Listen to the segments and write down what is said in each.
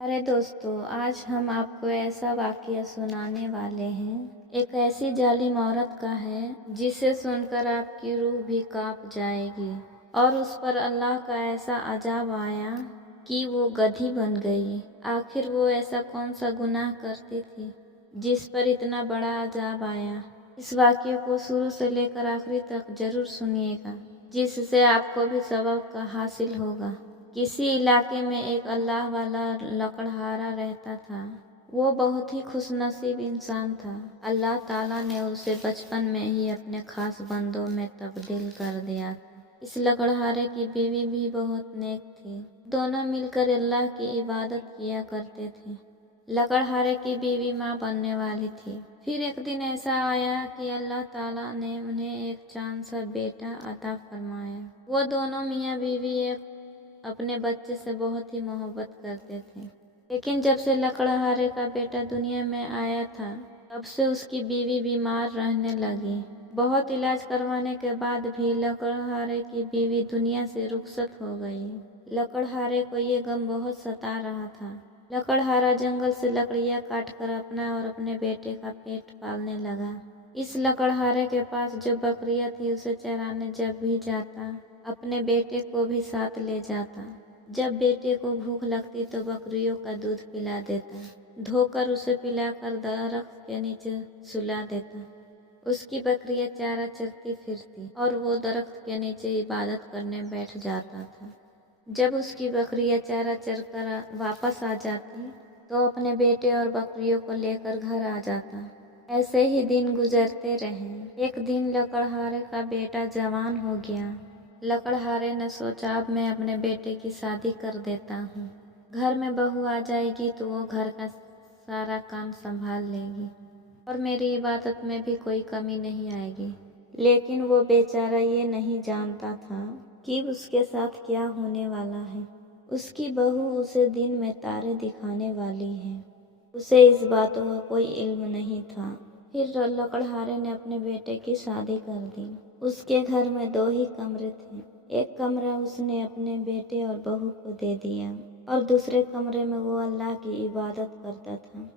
अरे दोस्तों, आज हम आपको ऐसा वाक़या सुनाने वाले हैं। एक ऐसी जालिम औरत का है जिसे सुनकर आपकी रूह भी काँप जाएगी और उस पर अल्लाह का ऐसा अज़ाब आया कि वो गधी बन गई। आखिर वो ऐसा कौन सा गुनाह करती थी जिस पर इतना बड़ा अज़ाब आया। इस वाक़ये को शुरू से लेकर आखिरी तक ज़रूर सुनिएगा, जिससे आपको भी सबक हासिल होगा। किसी इलाके में एक अल्लाह वाला लकड़हारा रहता था। वो बहुत ही खुशनसीब इंसान था। अल्लाह ताला ने उसे बचपन में ही अपने खास बंदों में तब्दील कर दिया था। इस लकड़हारे की बीवी भी बहुत नेक थी। दोनों मिलकर अल्लाह की इबादत किया करते थे। लकड़हारे की बीवी माँ बनने वाली थी। फिर एक दिन ऐसा आया कि अल्लाह ताला ने उन्हें एक चांद सा बेटा अता फरमाया। वो दोनों मियाँ बीवी एक अपने बच्चे से बहुत ही मोहब्बत करते थे। लेकिन जब से लकड़हारे का बेटा दुनिया में आया था, तब से उसकी बीवी बीमार रहने लगी। बहुत इलाज करवाने के बाद भी लकड़हारे की बीवी दुनिया से रुखसत हो गई। लकड़हारे को ये गम बहुत सता रहा था। लकड़हारा जंगल से लकड़ियाँ काटकर अपना और अपने बेटे का पेट पालने लगा। इस लकड़हारे के पास जो बकरियाँ थी, उसे चराने जब भी जाता, अपने बेटे को भी साथ ले जाता। जब बेटे को भूख लगती तो बकरियों का दूध पिला देता, धोकर उसे पिलाकर दरख्त के नीचे सुला देता। उसकी बकरियां चारा चरती फिरती और वो दरख्त के नीचे इबादत करने बैठ जाता था। जब उसकी बकरियां चारा चरकर वापस आ जाती तो अपने बेटे और बकरियों को लेकर घर आ जाता। ऐसे ही दिन गुजरते रहे। एक दिन लकड़हारे का बेटा जवान हो गया। लकड़हारे ने सोचा, अब मैं अपने बेटे की शादी कर देता हूँ। घर में बहू आ जाएगी तो वो घर का सारा काम संभाल लेगी और मेरी इबादत में भी कोई कमी नहीं आएगी। लेकिन वो बेचारा ये नहीं जानता था कि उसके साथ क्या होने वाला है। उसकी बहू उसे दिन में तारे दिखाने वाली है। उसे इस बातों का कोई इल्म नहीं था। फिर लकड़हारे ने अपने बेटे की शादी कर दी। उसके घर में 2 ही कमरे थे। एक कमरा उसने अपने बेटे और बहू को दे दिया और दूसरे कमरे में वो अल्लाह की इबादत करता था।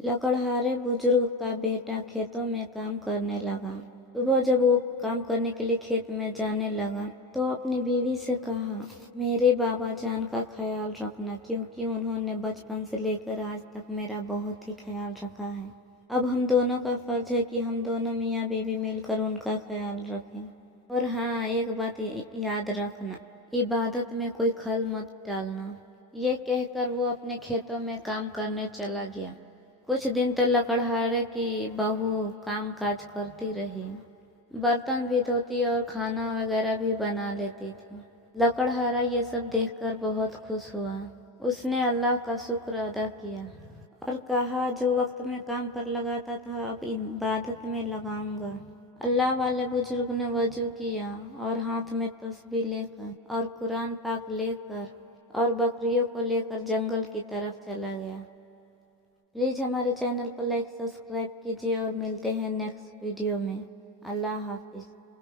लकड़हारे बुजुर्ग का बेटा खेतों में काम करने लगा। सुबह जब वो काम करने के लिए खेत में जाने लगा तो अपनी बीवी से कहा, मेरे बाबा जान का ख्याल रखना, क्योंकि उन्होंने बचपन से लेकर आज तक मेरा बहुत ही ख्याल रखा है। अब हम दोनों का फर्ज है कि हम दोनों मियाँ बीवी मिलकर उनका ख्याल रखें। और हाँ, एक बात याद रखना, इबादत में कोई खल मत डालना। ये कहकर वो अपने खेतों में काम करने चला गया। कुछ दिन तक लकड़हारे की बहू काम काज करती रही। बर्तन भी धोती और खाना वगैरह भी बना लेती थी। लकड़हारा ये सब देखकर बहुत खुश हुआ। उसने अल्लाह का शुक्र अदा किया और कहा, जो वक्त में काम पर लगाता था अब इबादत में लगाऊंगा। अल्लाह वाले बुजुर्ग ने वजू किया और हाथ में तस्बीह लेकर और कुरान पाक लेकर और बकरियों को लेकर जंगल की तरफ चला गया। प्लीज़ हमारे चैनल को लाइक सब्सक्राइब कीजिए और मिलते हैं नेक्स्ट वीडियो में। अल्लाह हाफिज़।